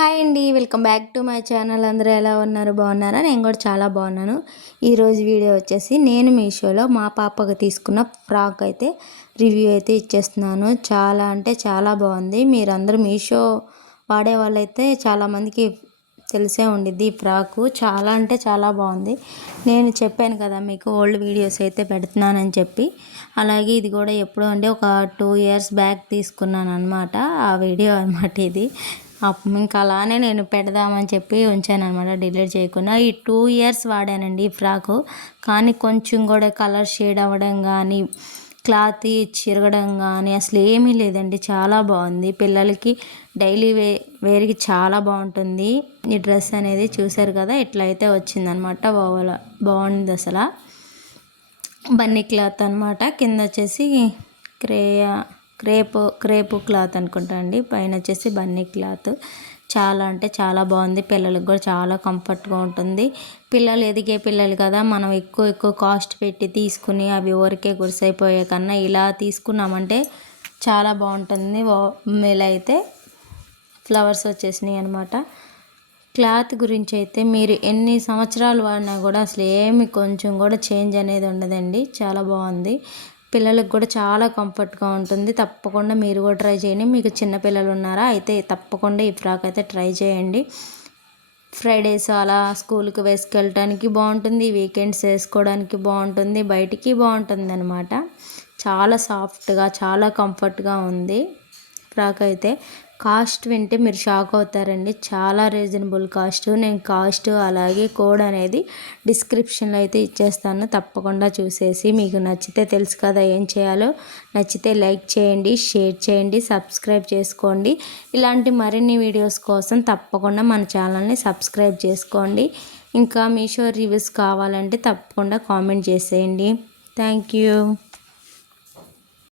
Hi అండి, welcome back to my channel. అందరూ ఎలా ఉన్నారు? బాగున్నారా? నేను కూడా చాలా బాగున్నాను. ఈరోజు వీడియో వచ్చేసి నేను మీషోలో మా పాపకు తీసుకున్న ఫ్రాక్ అయితే రివ్యూ అయితే ఇచ్చేస్తున్నాను. చాలా అంటే చాలా బాగుంది. మీరందరూ మీషో వాడే వాళ్ళైతే చాలామందికి తెలిసే ఉండిద్ది. ఈ ఫ్రాకు చాలా అంటే చాలా బాగుంది. నేను చెప్పాను కదా మీకు ఓల్డ్ వీడియోస్ అయితే పెడుతున్నానని చెప్పి. అలాగే ఇది కూడా ఎప్పుడో అంటే ఒక 2 ఇయర్స్ బ్యాక్ తీసుకున్నాను అనమాట. ఆ వీడియో అనమాట ఇది. ఇంకా అలానే నేను పెడదామని చెప్పి ఉంచాను అనమాట, డిలీట్ చేయకుండా. ఈ 2 ఇయర్స్ వాడానండి ఈ ఫ్రాకు. కానీ కొంచెం కూడా కలర్ షేడ్ అవ్వడం కానీ, క్లాత్ చిరగడం కానీ అసలు ఏమీ లేదండి. చాలా బాగుంది. పిల్లలకి డైలీ వేర్కి చాలా బాగుంటుంది ఈ డ్రెస్ అనేది. చూసారు కదా, ఇట్లా అయితే వచ్చిందనమాట. బాగుంది అసలు. బన్నీ క్లాత్ అనమాట. కింద వచ్చేసి క్రేపు క్లాత్ అనుకుంటా అండి. పైన వచ్చేసి బన్నీ క్లాత్. చాలా అంటే చాలా బాగుంది. పిల్లలకు కూడా చాలా కంఫర్ట్గా ఉంటుంది. పిల్లలు ఎదిగే పిల్లలు కదా, మనం ఎక్కువ కాస్ట్ పెట్టి తీసుకుని అవి ఊరికే గురిసైపోయే కన్నా ఇలా తీసుకున్నామంటే చాలా బాగుంటుంది. ఇలా అయితే ఫ్లవర్స్ వచ్చేసినాయి అనమాట. క్లాత్ గురించి అయితే మీరు ఎన్ని సంవత్సరాలు వాడినా కూడా అసలు ఏమి కొంచెం కూడా చేంజ్ అనేది ఉండదండి. చాలా బాగుంది. పిల్లలకు కూడా చాలా కంఫర్ట్గా ఉంటుంది. తప్పకుండా మీరు కూడా ట్రై చేయండి. మీకు చిన్నపిల్లలు ఉన్నారా అయితే తప్పకుండా ఈ ఫ్రాక్ అయితే ట్రై చేయండి. ఫ్రైడేస్ అలా స్కూల్కి వేసుకెళ్ళటానికి బాగుంటుంది. వీకెండ్స్ వేసుకోవడానికి బాగుంటుంది. బయటికి బాగుంటుంది అనమాట. చాలా సాఫ్ట్గా చాలా కంఫర్ట్గా ఉంది ఫ్రాక్ అయితే. కాస్ట్ వింటే మీరు షాక్ అవుతారండి. చాలా రీజనబుల్ కాస్ట్. నేను కాస్ట్ అలాగే కోడ్ అనేది డిస్క్రిప్షన్లో అయితే ఇచ్చేస్తాను. తప్పకుండా చూసేసి మీకు నచ్చితే తెలుసు కదా ఏం చేయాలో. నచ్చితే లైక్ చేయండి, షేర్ చేయండి, సబ్స్క్రైబ్ చేసుకోండి. ఇలాంటి మరిన్ని వీడియోస్ కోసం తప్పకుండా మన ఛానల్ని సబ్స్క్రైబ్ చేసుకోండి. ఇంకా మీషో రివ్యూస్ కావాలంటే తప్పకుండా కామెంట్ చేసేయండి. Thank you.